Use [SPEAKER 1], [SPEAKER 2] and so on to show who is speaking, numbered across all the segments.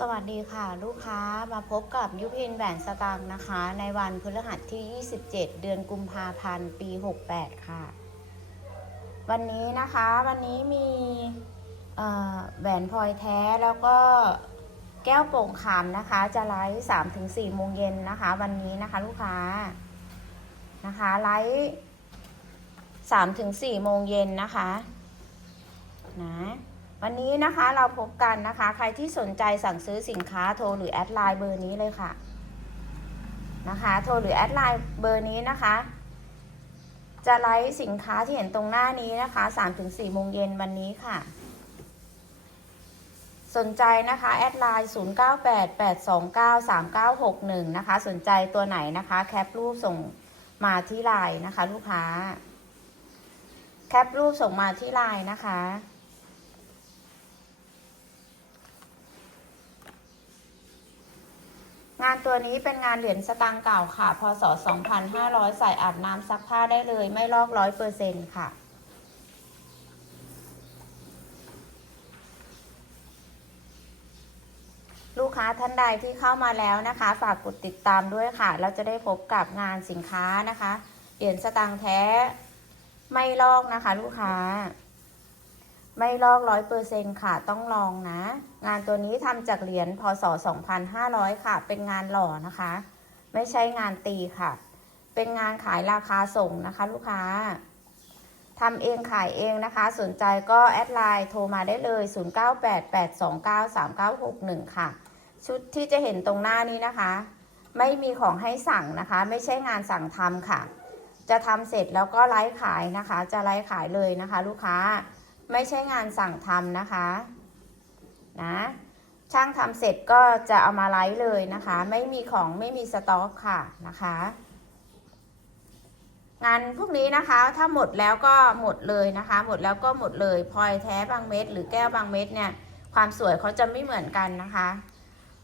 [SPEAKER 1] สวัสดีค่ะลูกค้ามาพบกับยุพินแหวนสตางค์นะคะ ในวันพฤหัสที่ 27 เดือนกุมภาพันธ์ปี 68 ค่ะ วันนี้นะคะวันนี้มีแหวนพลอยแท้แล้วก็แก้วโป่งขามนะคะ จะไลฟ์3ถึง4โมงเย็นนะคะ วันนี้นะคะลูกค้านะคะไลฟ์3ถึง4โมงเย็นนะคะนะ วันนี้นะคะเราพบกันนะคะ ใครที่สนใจสั่งซื้อสินค้าโทรหรือแอดไลน์เบอร์นี้เลยค่ะนะคะโทรหรือแอดไลน์เบอร์นี้นะคะ จะไลฟ์สินค้าที่เห็นตรงหน้านี้นะคะ3-4โมงเย็นวันนี้ค่ะสนใจนะคะแอดไลน์ 0988293961 นะคะ สนใจตัวไหนนะคะ แคปรูปส่งมาที่ไลน์นะคะ ลูกค้า แคปรูปส่งมาที่ไลน์นะคะ งานตัวนี้เป็นงานเหรียญสตางค์เก่าค่ะ พศ 2500 ใส่อาบน้ำซักผ้าได้เลย ไม่ลอกร้อยเปอร์เซ็นต์ค่ะลูกค้าท่านใดที่เข้ามาแล้วนะคะ ฝากกดติดตามด้วยค่ะ เราจะได้พบกับงานสินค้านะคะ เหรียญสตางค์แท้ ไม่ลอกนะคะ ลูกค้า ไม่ลอกร้อยเปอร์เซ็นค่ะต้องลองนะ งานตัวนี้ทำจากเหรียญพศ 2500 ค่ะ เป็นงานหล่อนะคะ ไม่ใช่งานตีค่ะ เป็นงานขายราคาส่งนะคะ ลูกค้าทำเองขายเองนะคะ สนใจก็แอดไลน์โทรมาได้เลย 0988293961 ค่ะ ชุดที่จะเห็นตรงหน้านี้นะคะ ไม่มีของให้สั่งนะคะ ไม่ใช่งานสั่งทำค่ะ จะทำเสร็จแล้วก็ไลฟ์ขายนะคะ จะไลฟ์ขายเลยนะคะ ลูกค้า ไม่ใช่งานสั่งทำนะคะ นะ ช่างทำเสร็จก็จะเอามาไลฟ์เลยนะคะ ไม่มีของไม่มีสต็อกค่ะนะคะ งานพวกนี้นะคะ ถ้าหมดแล้วก็หมดเลยนะคะ หมดแล้วก็หมดเลยพลอยแท้บางเม็ด หรือแก้วบางเม็ดเนี่ย ความสวยเขาจะไม่เหมือนกันนะคะ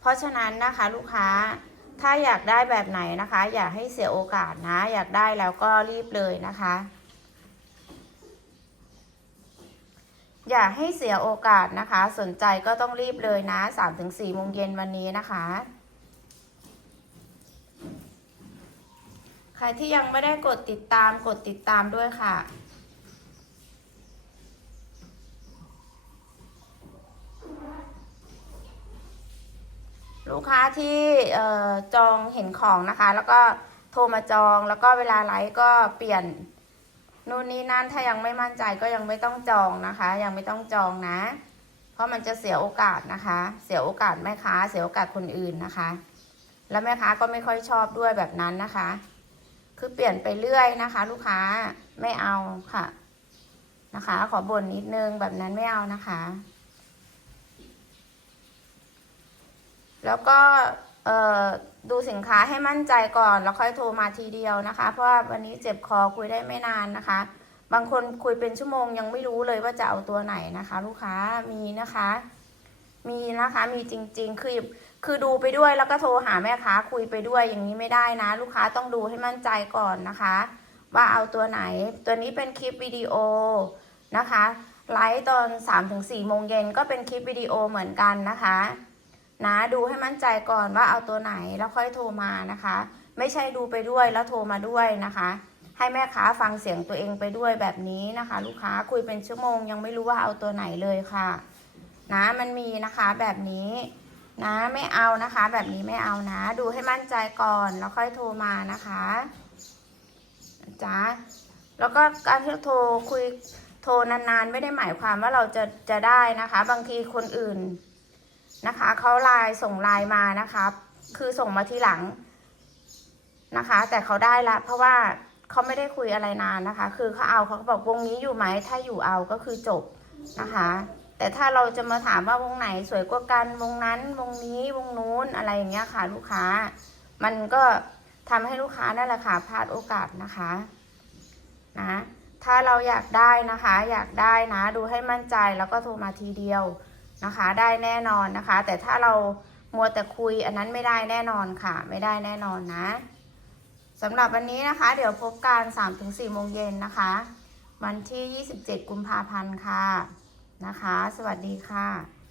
[SPEAKER 1] เพราะฉะนั้นนะคะลูกค้าถ้าอยากได้แบบไหนนะคะ อย่าให้เสียโอกาสนะ อยากได้แล้วก็รีบเลยนะคะ อย่าให้เสียโอกาสนะคะ สนใจก็ต้องรีบเลยนะ 3-4โมงเย็นวันนี้นะคะ ใครที่ยังไม่ได้กดติดตามกดติดตามด้วยค่ะลูกค้าที่จองเห็นของนะคะ แล้วก็โทรมาจองแล้วก็เวลาไลฟ์ก็เปลี่ยน นู่นนี่นั่นถ้ายังไม่มั่นใจก็ยังไม่ต้องจองนะคะ ยังไม่ต้องจองนะ เพราะมันจะเสียโอกาสนะคะ เสียโอกาสแม่ค้า เสียโอกาสคนอื่นนะคะ แล้วแม่ค้าก็ไม่ค่อยชอบด้วยแบบนั้นนะคะ คือเปลี่ยนไปเรื่อยนะคะ ลูกค้าไม่เอาค่ะ นะคะ ขอบ่นนิดนึงแบบนั้นไม่เอานะคะ แล้วก็ ดูสินค้าให้มั่นใจก่อนแล้วค่อยโทรมาทีเดียวนะคะ เพราะว่าวันนี้เจ็บคอคุยได้ไม่นานนะคะ บางคนคุยเป็นชั่วโมงยังไม่รู้เลยว่าจะเอาตัวไหนนะคะ ลูกค้ามีนะคะ มีนะคะมีจริง ๆ คือคือดูไปด้วยแล้วก็โทรหาแม่ค้าคุยไปด้วยอย่างนี้ไม่ได้นะ ลูกค้าต้องดูให้มั่นใจก่อนนะคะ ว่าเอาตัวไหน ตัวนี้เป็นคลิปวิดีโอนะคะไลฟ์ตอน3-4โมงเย็นก็เป็นคลิปวิดีโอเหมือนกันนะคะ นะดูให้มั่นใจก่อนว่าเอาตัวไหนแล้วค่อยโทรมานะคะ ไม่ใช่ดูไปด้วยแล้วโทรมาด้วยนะคะ ให้แม่ค้าฟังเสียงตัวเองไปด้วยแบบนี้นะคะ ลูกค้าคุยเป็นชั่วโมง ยังไม่รู้ว่าเอาตัวไหนเลยค่ะ นะมันมีนะคะแบบนี้นะไม่เอานะคะ แบบนี้ไม่เอานะ ดูให้มั่นใจก่อนแล้วค่อยโทรมานะคะจ้าแล้วก็การที่โทรคุยโทรนานๆ ไม่ได้หมายความว่าเราจะจะได้นะคะ บางทีคนอื่น นะคะเขาไลน์ส่งไลน์มานะคะ คือส่งมาทีหลังนะคะ แต่เขาได้ละเพราะว่าเขาไม่ได้คุยอะไรนานนะคะ คือเขาเอาเขาก็บอกวงนี้อยู่ไหมถ้าอยู่เอาก็คือจบนะคะ แต่ถ้าเราจะมาถามว่าวงไหนสวยกว่ากันวงนั้นวงนี้วงนู้นอะไรอย่างเงี้ยค่ะ ลูกค้า มันก็ทำให้ลูกค้านั่นแหละค่ะพลาดโอกาสนะคะนะถ้าเราอยากได้นะคะ อยากได้นะ ดูให้มั่นใจแล้วก็โทรมาทีเดียว นะคะ ได้แน่นอนนะคะ แต่ถ้าเรามัวแต่คุยอันนั้นไม่ได้แน่นอนค่ะ ไม่ได้แน่นอนนะสำหรับวันนี้นะคะ เดี๋ยวพบกัน3-4โมงเย็นนะคะ วันที่ 27 กุมภาพันธ์ค่ะนะคะ สวัสดีค่ะ